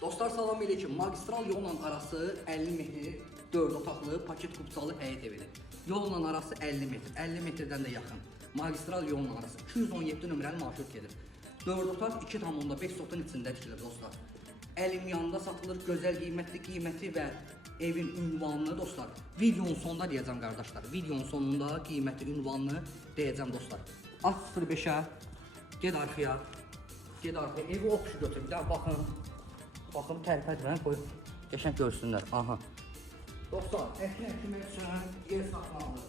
Dostlar salam aleyküm. Magistral yolla arası 50 metr, 4 otaqlı, paket kupçalı həyət evidir. Yolla arası 50 metr, 50 metrdən də yaxın. Magistral yolla arası 217 nömrəli marşrut gedir. 4 otaq 2,5 sotun içində tikilir dostlar. Əlim yanında satılır, gözəl qiyməti və evin ünvanını dostlar. Videonun sonunda deyəcəm qardaşlar. Videonun sonunda qiyməti, ünvanını deyəcəm dostlar. Aç 05'ə, ged arxaya. Ged arxaya, evi oxşu götür. Bir daha baxın. Baxın tərpətmən, qoy. Qəşəng görsünlər. Aha. Dostlar, əkmək üçün yer saxlanılır.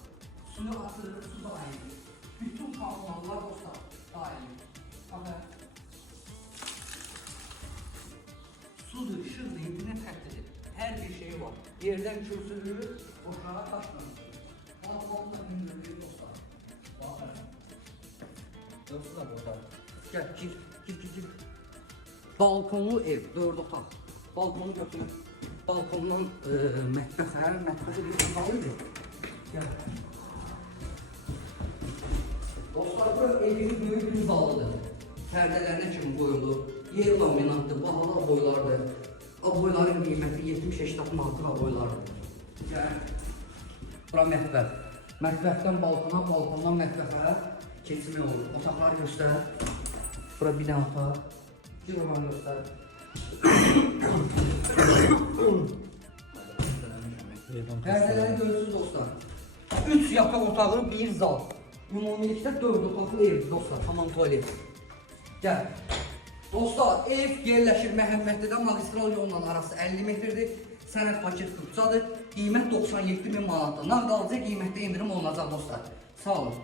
Suyu atılır, su daimi. Bütün kanunlar dostlar daimi. Aha. Sudur, işıqdır, internet xəttidir. Hər bir şey var. Yerdən kürsülür, boşluğa taşlanır. Balkonla hündürlüyü dostlar. Baxın. Dostlar burada. Gəl, gir. Balkonlu ev, 4 otaq. Balkonu götürün. Balkondan mətbəxə bir qalıydı. Gəl. Dostlar, bu evin böyük bir zalıdır. Pərdələrinə kimi qoyulur. Yer laminatdır, bahalı boylardır. Boyların qiyməti 70-80 manatlı boylardır. Gəl. Bura mətbəx. Mətbəxdən balkona, balkondan mətbəxə keçimi olur. Otaqları göstər. Bura bir dənə otaq. Bir roman göstər. Pərdələri görürsünüz dostlar. 3 yataq otağı, 1 zal. Ümumilikdə 4 otaqlı ev dostlar. Tamam tuvalet. Gəl. Dostlar, ev yerləşir Məhəmmədlidə magistral yolla arası 50 metrdir. Sənəd paket kupçadır. Qiymət 97.000 manatdır. Nağd alıcı qiymətdə indirim olunacaq dostlar. Sağ olun.